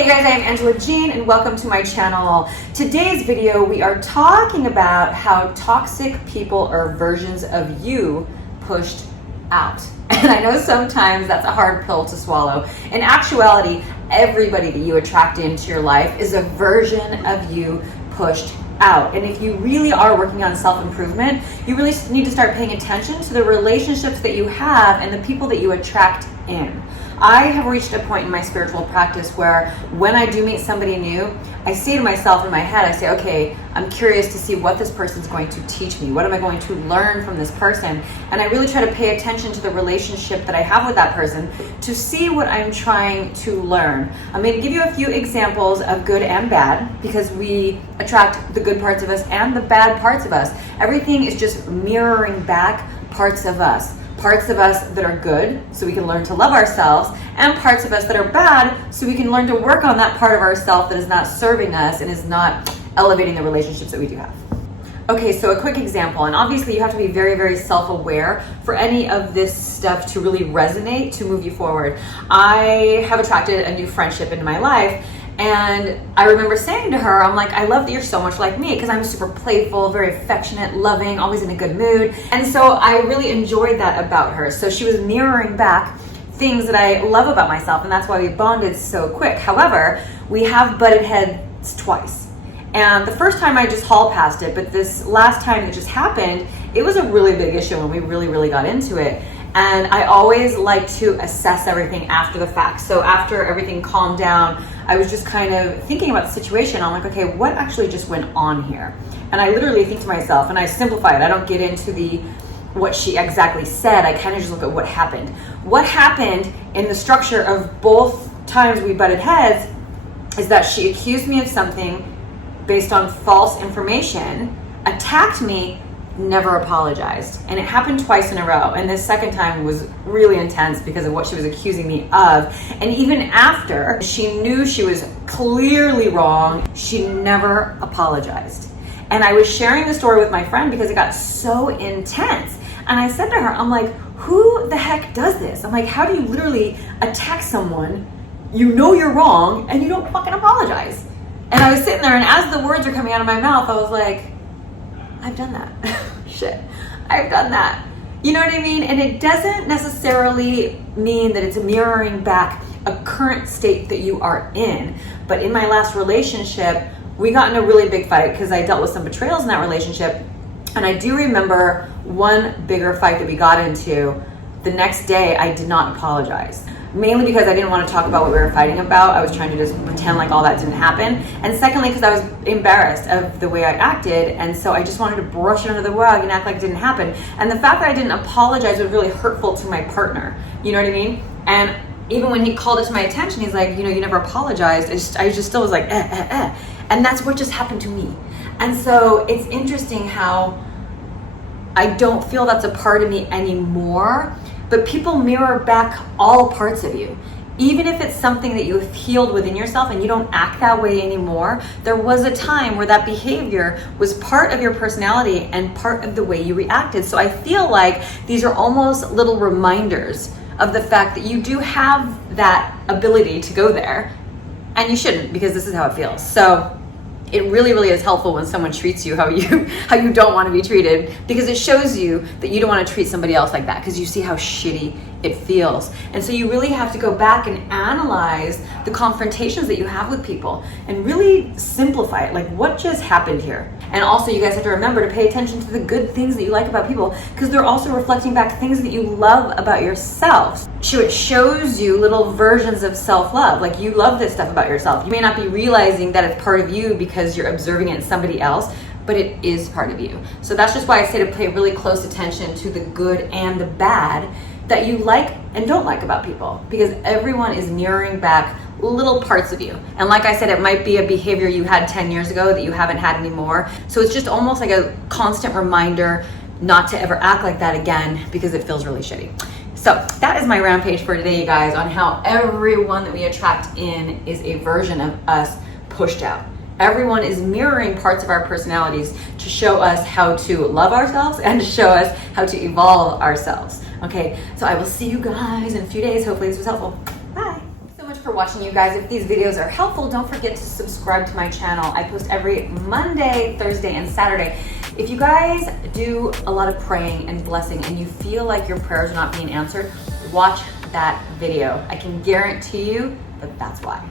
Hey guys, I am Angela Jean and welcome to my channel. Today's video, we are talking about how toxic people are versions of you pushed out. And I know sometimes that's a hard pill to swallow. In actuality, everybody that you attract into your life is a version of you pushed out. And if you really are working on self-improvement, you really need to start paying attention to the relationships that you have and the people that you attract in. I have reached a point in my spiritual practice where when I do meet somebody new, I say to myself in my head, I say, okay, I'm curious to see what this person's going to teach me. What am I going to learn from this person? And I really try to pay attention to the relationship that I have with that person to see what I'm trying to learn. I'm going to give you a few examples of good and bad because we attract the good parts of us and the bad parts of us. Everything is just mirroring back parts of us. Parts of us that are good, so we can learn to love ourselves, and parts of us that are bad, so we can learn to work on that part of ourselves that is not serving us and is not elevating the relationships that we do have. Okay, so a quick example, and obviously you have to be very, very self-aware for any of this stuff to really resonate, to move you forward. I have attracted a new friendship into my life, and I remember saying to her, I'm like, I love that you're so much like me because I'm super playful, very affectionate, loving, always in a good mood. And so I really enjoyed that about her. So she was mirroring back things that I love about myself, and that's why we bonded so quick. However, we have butted heads twice. And the first time I just hauled past it, but this last time that just happened, it was a really big issue when we really got into it. And I always like to assess everything after the fact. So after everything calmed down, I was just kind of thinking about the situation. I'm like, okay, what actually just went on here? And I literally think to myself, and I simplify it. I don't get into what she exactly said. I kind of just look at what happened. What happened in the structure of both times we butted heads is that she accused me of something based on false information, attacked me, never apologized. And it happened twice in a row. And this second time was really intense because of what she was accusing me of. And even after she knew she was clearly wrong, she never apologized. And I was sharing the story with my friend because it got so intense. And I said to her, I'm like, who the heck does this? I'm like, how do you literally attack someone, you know you're wrong, and you don't fucking apologize? And I was sitting there, and as the words were coming out of my mouth, I was like, I've done that. Shit, I've done that. You know what I mean? And it doesn't necessarily mean that it's mirroring back a current state that you are in. But in my last relationship, we got in a really big fight because I dealt with some betrayals in that relationship. And I do remember one bigger fight that we got into. The next day, I did not apologize. Mainly because I didn't want to talk about what we were fighting about. I was trying to just pretend like all that didn't happen. And secondly, because I was embarrassed of the way I acted. And so I just wanted to brush it under the rug and act like it didn't happen. And the fact that I didn't apologize was really hurtful to my partner. You know what I mean? And even when he called it to my attention, he's like, you know, you never apologized. I just still was like, And that's what just happened to me. And so it's interesting how I don't feel that's a part of me anymore. But people mirror back all parts of you. Even if it's something that you've healed within yourself and you don't act that way anymore, there was a time where that behavior was part of your personality and part of the way you reacted. So I feel like these are almost little reminders of the fact that you do have that ability to go there, and you shouldn't, because this is how it feels. So it really is helpful when someone treats you how you don't want to be treated, because it shows you that you don't want to treat somebody else like that, because you see how shitty it feels. And so you really have to go back and analyze the confrontations that you have with people and really simplify it. Like, what just happened here? And also, you guys have to remember to pay attention to the good things that you like about people, because they're also reflecting back things that you love about yourself. So it shows you little versions of self-love. Like, you love this stuff about yourself. You may not be realizing that it's part of you because you're observing it in somebody else, but it is part of you. So that's just why I say to pay really close attention to the good and the bad that you like and don't like about people, because everyone is mirroring back little parts of you. And like I said, it might be a behavior you had 10 years ago that you haven't had anymore. So it's just almost like a constant reminder not to ever act like that again, because it feels really shitty. So that is my rampage for today, you guys, on how everyone that we attract in is a version of us pushed out. Everyone is mirroring parts of our personalities to show us how to love ourselves and to show us how to evolve ourselves. Okay, so I will see you guys in a few days. Hopefully this was helpful. Bye. So much for watching, you guys. If these videos are helpful, don't forget to subscribe to my channel. I post every Monday, Thursday, and Saturday. If you guys do a lot of praying and blessing and you feel like your prayers are not being answered, watch that video. I can guarantee you that that's why.